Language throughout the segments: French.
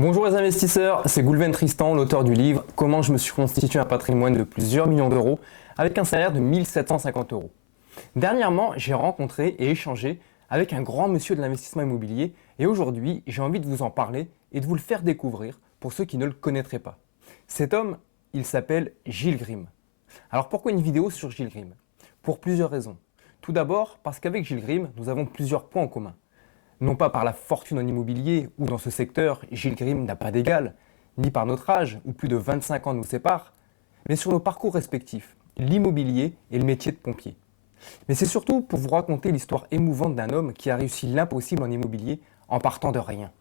Bonjour les investisseurs, c'est Goulven Tristan, l'auteur du livre Comment je me suis constitué un patrimoine de plusieurs millions d'euros avec un salaire de 1750 euros. Dernièrement, j'ai rencontré et échangé avec un grand monsieur de l'investissement immobilier et aujourd'hui, j'ai envie de vous en parler et de vous le faire découvrir pour ceux qui ne le connaîtraient pas. Cet homme, il s'appelle Gilles Grimm. Alors pourquoi une vidéo sur Gilles Grimm? Pour plusieurs raisons. Tout d'abord, parce qu'avec Gilles Grimm, nous avons plusieurs points en commun. Non pas par la fortune en immobilier, où dans ce secteur, Gilles Grimm n'a pas d'égal, ni par notre âge, où plus de 25 ans nous séparent, mais sur nos parcours respectifs, l'immobilier et le métier de pompier. Mais c'est surtout pour vous raconter l'histoire émouvante d'un homme qui a réussi l'impossible en immobilier en partant de rien.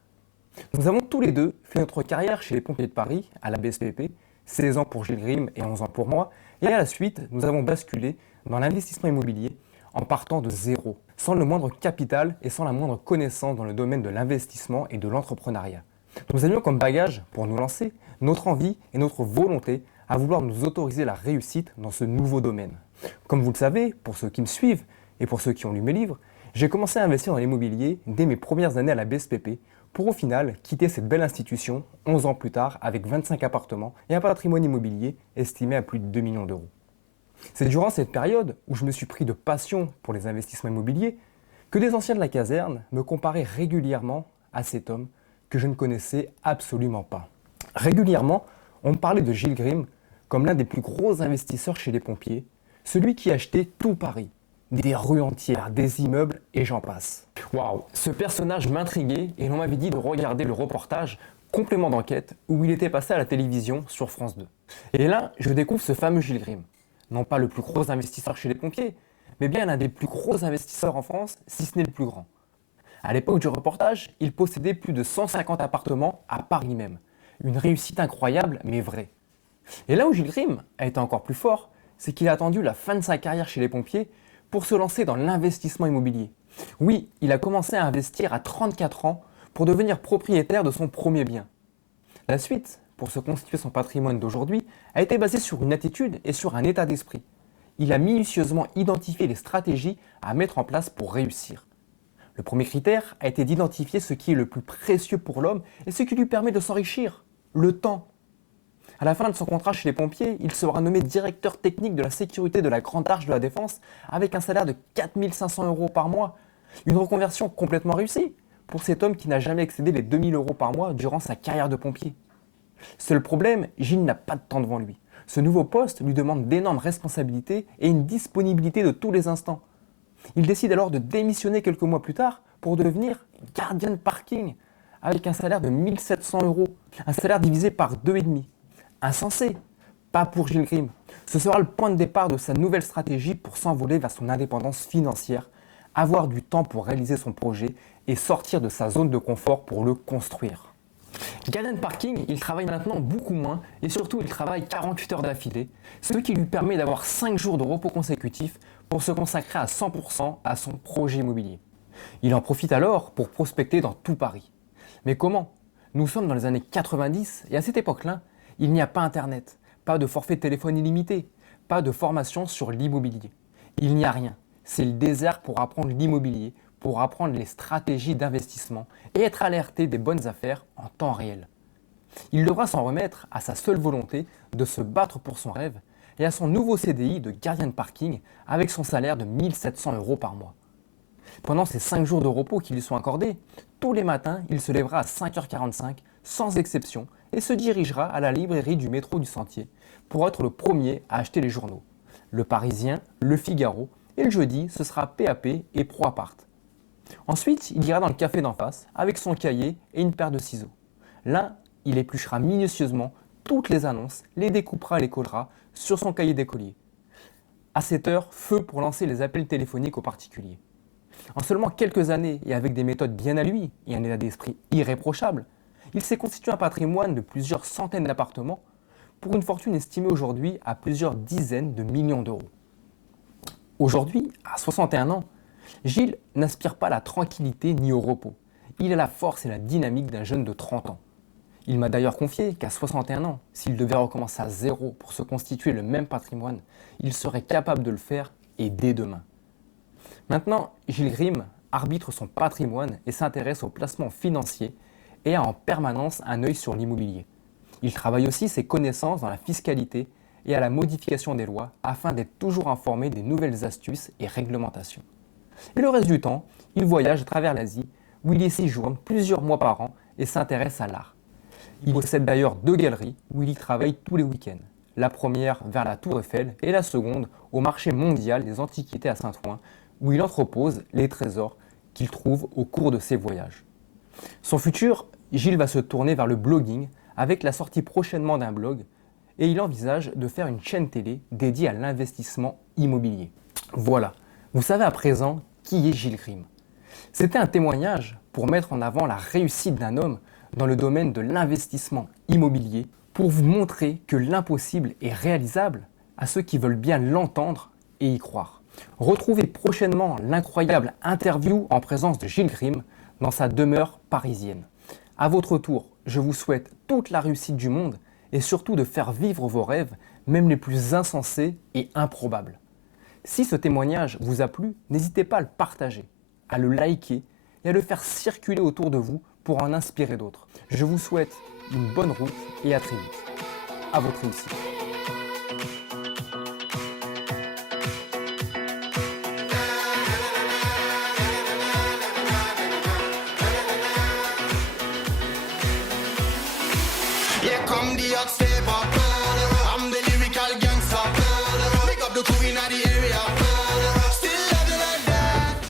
Nous avons tous les deux fait notre carrière chez les pompiers de Paris, à la BSPP, 16 ans pour Gilles Grimm et 11 ans pour moi, et à la suite, nous avons basculé dans l'investissement immobilier en partant de zéro, sans le moindre capital et sans la moindre connaissance dans le domaine de l'investissement et de l'entrepreneuriat. Nous avions comme bagage, pour nous lancer, notre envie et notre volonté à vouloir nous autoriser la réussite dans ce nouveau domaine. Comme vous le savez, pour ceux qui me suivent et pour ceux qui ont lu mes livres, j'ai commencé à investir dans l'immobilier dès mes premières années à la BSPP pour au final quitter cette belle institution 11 ans plus tard avec 25 appartements et un patrimoine immobilier estimé à plus de 2 millions d'euros. C'est durant cette période où je me suis pris de passion pour les investissements immobiliers que des anciens de la caserne me comparaient régulièrement à cet homme que je ne connaissais absolument pas. Régulièrement, on me parlait de Gilles Grimm comme l'un des plus gros investisseurs chez les pompiers, celui qui achetait tout Paris, des rues entières, des immeubles et j'en passe. Waouh, ce personnage m'intriguait et l'on m'avait dit de regarder le reportage Complément d'enquête où il était passé à la télévision sur France 2. Et là, je découvre ce fameux Gilles Grimm. Non pas le plus gros investisseur chez les pompiers, mais bien l'un des plus gros investisseurs en France, si ce n'est le plus grand. À l'époque du reportage, il possédait plus de 150 appartements à Paris même. Une réussite incroyable, mais vraie. Et là où Gilles Grimm a été encore plus fort, c'est qu'il a attendu la fin de sa carrière chez les pompiers pour se lancer dans l'investissement immobilier. Oui, il a commencé à investir à 34 ans pour devenir propriétaire de son premier bien. La suite, pour se constituer son patrimoine d'aujourd'hui, a été basée sur une attitude et sur un état d'esprit. Il a minutieusement identifié les stratégies à mettre en place pour réussir. Le premier critère a été d'identifier ce qui est le plus précieux pour l'homme et ce qui lui permet de s'enrichir, le temps. À la fin de son contrat chez les pompiers, il sera nommé directeur technique de la sécurité de la Grande Arche de la Défense avec un salaire de 4 500 euros par mois. Une reconversion complètement réussie pour cet homme qui n'a jamais excédé les 2 000 euros par mois durant sa carrière de pompier. Seul problème, Gilles n'a pas de temps devant lui. Ce nouveau poste lui demande d'énormes responsabilités et une disponibilité de tous les instants. Il décide alors de démissionner quelques mois plus tard pour devenir gardien de parking avec un salaire de 1700 euros, un salaire divisé par 2,5. Insensé, pas pour Gilles Grimm. Ce sera le point de départ de sa nouvelle stratégie pour s'envoler vers son indépendance financière, avoir du temps pour réaliser son projet et sortir de sa zone de confort pour le construire. Gardien de parking, il travaille maintenant beaucoup moins et surtout il travaille 48 heures d'affilée, ce qui lui permet d'avoir 5 jours de repos consécutifs pour se consacrer à 100% à son projet immobilier. Il en profite alors pour prospecter dans tout Paris. Mais comment? Nous sommes dans les années 90 et à cette époque-là, il n'y a pas Internet, pas de forfait de téléphone illimité, pas de formation sur l'immobilier. Il n'y a rien. C'est le désert pour apprendre l'immobilier, pour apprendre les stratégies d'investissement et être alerté des bonnes affaires en temps réel. Il devra s'en remettre à sa seule volonté de se battre pour son rêve et à son nouveau CDI de gardien de parking avec son salaire de 1700 euros par mois. Pendant ces 5 jours de repos qui lui sont accordés, tous les matins, il se lèvera à 5h45 sans exception et se dirigera à la librairie du métro du Sentier pour être le premier à acheter les journaux. Le Parisien, le Figaro et le jeudi, ce sera PAP et ProAppart. Ensuite, il ira dans le café d'en face avec son cahier et une paire de ciseaux. Là, il épluchera minutieusement toutes les annonces, les découpera et les collera sur son cahier d'écolier. À cette heure, feu pour lancer les appels téléphoniques aux particuliers. En seulement quelques années et avec des méthodes bien à lui et un état d'esprit irréprochable, il s'est constitué un patrimoine de plusieurs centaines d'appartements pour une fortune estimée aujourd'hui à plusieurs dizaines de millions d'euros. Aujourd'hui, à 61 ans, Gilles n'aspire pas à la tranquillité ni au repos. Il a la force et la dynamique d'un jeune de 30 ans. Il m'a d'ailleurs confié qu'à 61 ans, s'il devait recommencer à zéro pour se constituer le même patrimoine, il serait capable de le faire et dès demain. Maintenant, Gilles Grimm arbitre son patrimoine et s'intéresse aux placements financiers et a en permanence un œil sur l'immobilier. Il travaille aussi ses connaissances dans la fiscalité et à la modification des lois afin d'être toujours informé des nouvelles astuces et réglementations. Et le reste du temps, il voyage à travers l'Asie où il y séjourne plusieurs mois par an et s'intéresse à l'art. Il possède d'ailleurs 2 galeries où il y travaille tous les week-ends. La première vers la Tour Eiffel et la seconde au marché mondial des antiquités à Saint-Ouen où il entrepose les trésors qu'il trouve au cours de ses voyages. Son futur, Gilles va se tourner vers le blogging avec la sortie prochainement d'un blog et il envisage de faire une chaîne télé dédiée à l'investissement immobilier. Voilà, vous savez à présent qui est Gilles Grimm. C'était un témoignage pour mettre en avant la réussite d'un homme dans le domaine de l'investissement immobilier, pour vous montrer que l'impossible est réalisable à ceux qui veulent bien l'entendre et y croire. Retrouvez prochainement l'incroyable interview en présence de Gilles Grimm dans sa demeure parisienne. À votre tour, je vous souhaite toute la réussite du monde et surtout de faire vivre vos rêves, même les plus insensés et improbables. Si ce témoignage vous a plu, n'hésitez pas à le partager, à le liker et à le faire circuler autour de vous pour en inspirer d'autres. Je vous souhaite une bonne route et à très vite. À votre réussite. Here come the oxygen.